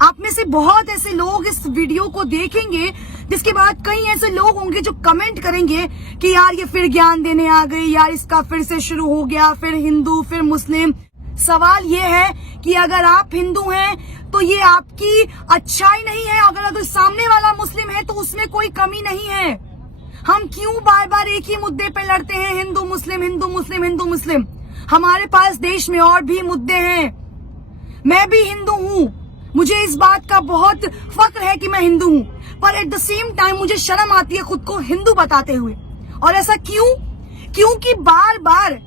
आप में से बहुत ऐसे लोग इस वीडियो को देखेंगे, जिसके बाद कई ऐसे लोग होंगे जो कमेंट करेंगे कि यार ये फिर ज्ञान देने आ गई, यार इसका फिर से शुरू हो गया, फिर हिंदू फिर मुस्लिम। सवाल ये है कि अगर आप हिंदू हैं तो ये आपकी अच्छाई नहीं है, अगर सामने वाला मुस्लिम है तो उसमें कोई कमी नहीं है। हम क्यों बार बार एक ही मुद्दे पे लड़ते हैं, हिंदू मुस्लिम हिंदू मुस्लिम हिंदू मुस्लिम? हमारे पास देश में और भी मुद्दे हैं। मैं भी हिंदू हूँ, मुझे इस बात का बहुत फक्र है कि मैं हिंदू हूँ, पर एट द सेम टाइम मुझे शर्म आती है खुद को हिंदू बताते हुए। और ऐसा क्यों? क्योंकि बार बार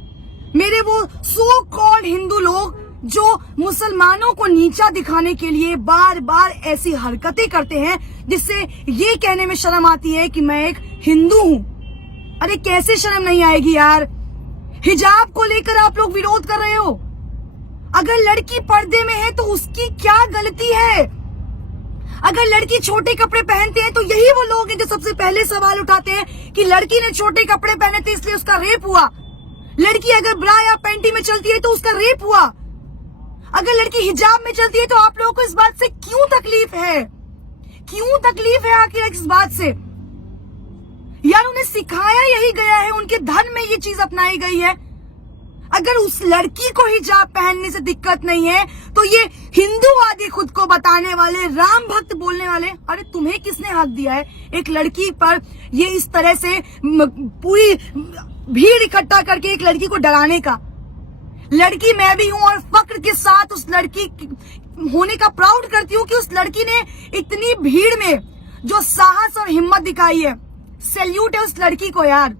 मेरे वो सो कॉल्ड हिंदू लोग जो मुसलमानों को नीचा दिखाने के लिए बार बार ऐसी हरकतें करते हैं जिससे ये कहने में शर्म आती है कि मैं एक हिंदू हूँ। अरे कैसे शर्म नहीं आएगी यार? हिजाब को लेकर आप लोग विरोध कर रहे हो। अगर लड़की पर्दे में है तो उसकी क्या गलती है? अगर लड़की छोटे कपड़े पहनते हैं तो यही वो लोग हैं जो सबसे पहले सवाल उठाते हैं कि लड़की ने छोटे कपड़े पहने थे इसलिए उसका रेप हुआ। लड़की अगर ब्रा या पैंटी में चलती है तो उसका रेप हुआ। अगर लड़की हिजाब में चलती है तो आप लोगों को इस बात से क्यों तकलीफ है? क्यों तकलीफ है आखिर इस बात से? यार उन्हें सिखाया यही गया है, उनके धर्म में ये चीज अपनाई गई है। अगर उस लड़की को हिजाब पहनने से दिक्कत नहीं है तो ये हिंदू आदि खुद को बताने वाले, राम भक्त बोलने वाले, अरे तुम्हें किसने हक दिया है एक लड़की पर ये इस तरह से पूरी भीड़ इकट्ठा करके एक लड़की को डराने का? लड़की मैं भी हूं और फक्र के साथ उस लड़की होने का प्राउड करती हूँ कि उस लड़की ने इतनी भीड़ में जो साहस और हिम्मत दिखाई है। सैल्यूट है उस लड़की को यार।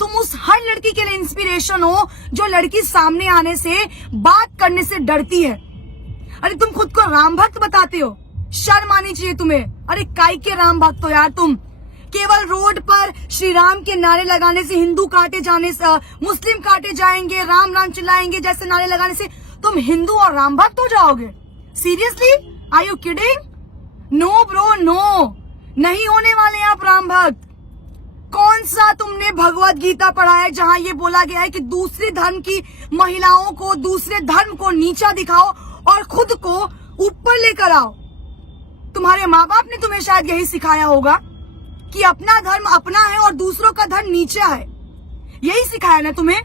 तुम उस हर लड़की के लिए इंस्पिरेशन हो जो लड़की सामने आने से, बात करने से डरती है। अरे तुम खुद को राम भक्त बताते हो, शर्म आनी चाहिए तुम्हें। अरे काय के राम भक्त हो यार तुम? केवल रोड पर श्री राम के नारे लगाने से, हिंदू काटे जाने से, मुस्लिम काटे जाएंगे, राम राम चिल्लाएंगे जैसे नारे लगाने से तुम हिंदू और राम भक्त हो जाओगे? Seriously? Are you kidding? No bro no, नहीं होने वाले आप राम भक्त। कौन सा तुमने भगवत गीता पढ़ा है जहां ये बोला गया है कि दूसरे धर्म की महिलाओं को, दूसरे धर्म को नीचा दिखाओ और खुद को ऊपर लेकर आओ? तुम्हारे माँ बाप ने तुम्हें शायद यही सिखाया होगा कि अपना धर्म अपना है और दूसरों का धर्म नीचा है। यही सिखाया ना तुम्हें?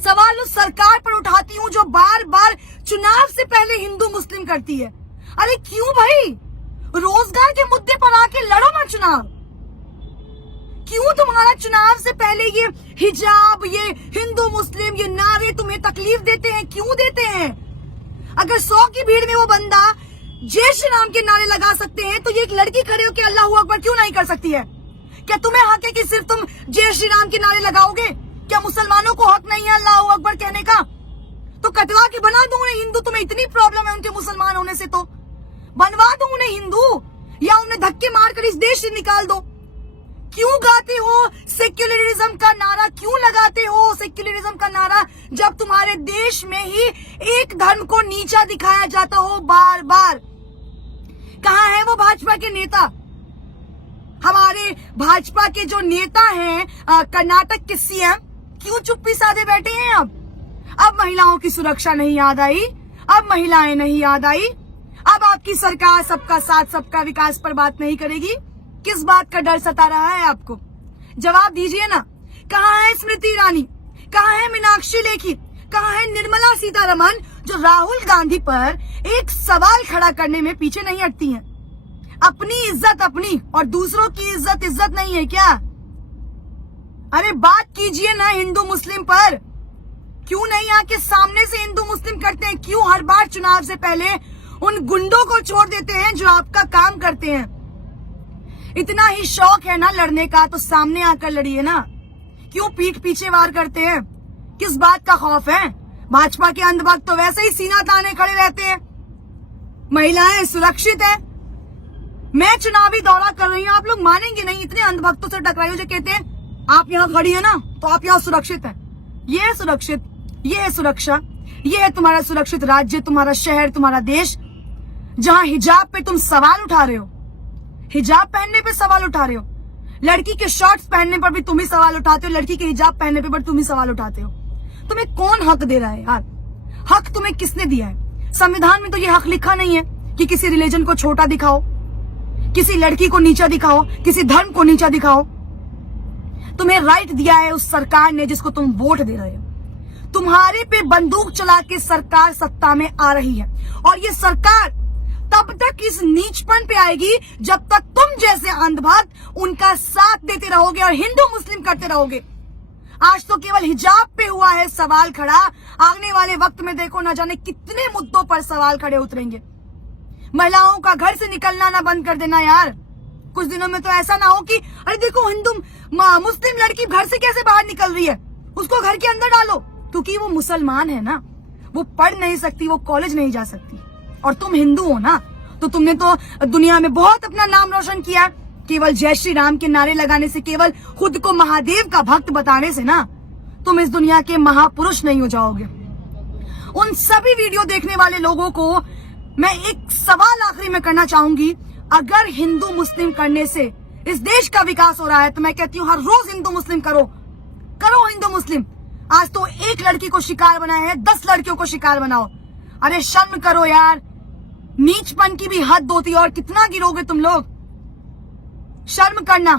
सवाल उस सरकार पर उठाती हूँ जो बार बार चुनाव से पहले हिंदू मुस्लिम करती है। अरे क्यों भाई? रोजगार के मुद्दे पर आके लड़ो ना चुनाव। क्यों तुम्हारा चुनाव से पहले ये हिजाब, ये हिंदू मुस्लिम, ये नारे तुम्हें तकलीफ देते हैं? क्यों देते हैं? अगर 100 की भीड़ में वो बंदा जय श्री राम के नारे लगा सकते हैं तो ये एक लड़की खड़े होकर अल्लाह अकबर क्यों नहीं कर सकती है? क्या तुम्हें हक है कि सिर्फ तुम जय श्री राम के नारे लगाओगे? क्या मुसलमानों को हक नहीं है अल्लाह अकबर कहने का? तो कटवा के बना दो उन्हें हिंदू। तुम्हें इतनी प्रॉब्लम है उनके मुसलमान होने से तो बनवा दो उन्हें हिंदू, या उन्हें धक्के मारकर इस देश से निकाल दो। क्यों गाते हो सेक्युलरिज्म का नारा? क्यों लगाते हो सेक्युलरिज्म का नारा जब तुम्हारे देश में ही एक धर्म को नीचा दिखाया जाता हो बार बार? कहाँ है वो भाजपा के नेता? हमारे भाजपा के जो नेता हैं कर्नाटक के सीएम, क्यों चुप्पी साधे बैठे हैं? अब महिलाओं की सुरक्षा नहीं याद आई? अब महिलाएं नहीं याद आई? अब आपकी सरकार सबका साथ सबका विकास पर बात नहीं करेगी? किस बात का डर सता रहा है आपको? जवाब दीजिए ना। कहाँ है स्मृति ईरानी? कहाँ है मीनाक्षी लेखी? कहाँ है निर्मला सीतारमण जो राहुल गांधी पर एक सवाल खड़ा करने में पीछे नहीं हटती हैं? अपनी इज्जत अपनी और दूसरों की इज्जत नहीं है क्या? अरे बात कीजिए ना हिंदू मुस्लिम पर। क्यों नहीं आके सामने से हिंदू मुस्लिम करते हैं? क्यों हर बार चुनाव से पहले उन गुंडों को छोड़ देते हैं जो आपका काम करते हैं? इतना ही शौक है ना लड़ने का तो सामने आकर लड़िए ना। क्यों पीठ पीछे वार करते हैं? किस बात का खौफ है? भाजपा के अंधभक्त तो वैसे ही सीना ताने खड़े रहते हैं। महिलाएं सुरक्षित है। मैं चुनावी दौरा कर रही हूँ, आप लोग मानेंगे नहीं, इतने अंधभक्तों से टकराई जो कहते हैं आप यहाँ खड़ी है ना तो आप यहाँ सुरक्षित है। ये है सुरक्षित, ये है सुरक्षा, ये है तुम्हारा सुरक्षित राज्य, तुम्हारा शहर, तुम्हारा देश, जहाँ हिजाब पे तुम सवाल उठा रहे हो। हिजाब पहनने पे सवाल उठा रहे हो। लड़की के शॉर्ट्स पहनने पर भी तुम ही सवाल उठाते हो, लड़की के हिजाब पहनने पे तुम ही सवाल उठाते हो। तुम्हें कौन हक दे रहा है यार? हक तुम्हें किसने दिया है? संविधान में तो ये हक लिखा नहीं है कि किसी रिलीजन को छोटा दिखाओ, किसी लड़की को नीचा दिखाओ, किसी धर्म को नीचा दिखाओ। तुम्हें राइट दिया है उस सरकार ने जिसको तुम वोट दे रहे हो। तुम्हारे पे बंदूक चला के सरकार सत्ता में आ रही है और ये सरकार तब तक इस नीचपन पे आएगी जब तक तुम जैसे अंधभक्त उनका साथ देते रहोगे और हिंदू मुस्लिम करते रहोगे। आज तो केवल हिजाब पे हुआ है सवाल खड़ा, आने वाले वक्त में देखो न जाने कितने मुद्दों पर सवाल खड़े उतरेंगे। महिलाओं का घर से निकलना ना बंद कर देना यार। कुछ दिनों में तो ऐसा ना हो कि अरे देखो हिंदू मुस्लिम लड़की घर से कैसे बाहर निकल रही है, उसको घर के अंदर डालो, क्योंकि वो मुसलमान है ना, वो पढ़ नहीं सकती, वो कॉलेज नहीं जा सकती। और तुम हिंदू हो ना, तो तुमने तो दुनिया में बहुत अपना नाम रोशन किया। केवल जय श्री राम के नारे लगाने से, केवल खुद को महादेव का भक्त बताने से ना तुम इस दुनिया के महापुरुष नहीं हो जाओगे। उन सभी वीडियो देखने वाले लोगों को मैं एक सवाल आखिरी में करना चाहूंगी, अगर हिंदू मुस्लिम करने से इस देश का विकास हो रहा है तो मैं कहती हूँ हर रोज हिंदू मुस्लिम करो हिंदू मुस्लिम। आज तो एक लड़की को शिकार बनाया है, 10 लड़कियों को शिकार बनाओ। अरे शर्म करो यार, नीचपन की भी हद होती है और कितना गिरोगे तुम लोग। शर्म करना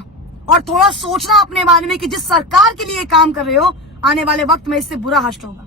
और थोड़ा सोचना अपने बारे में कि जिस सरकार के लिए काम कर रहे हो आने वाले वक्त में इससे बुरा हश्र होगा।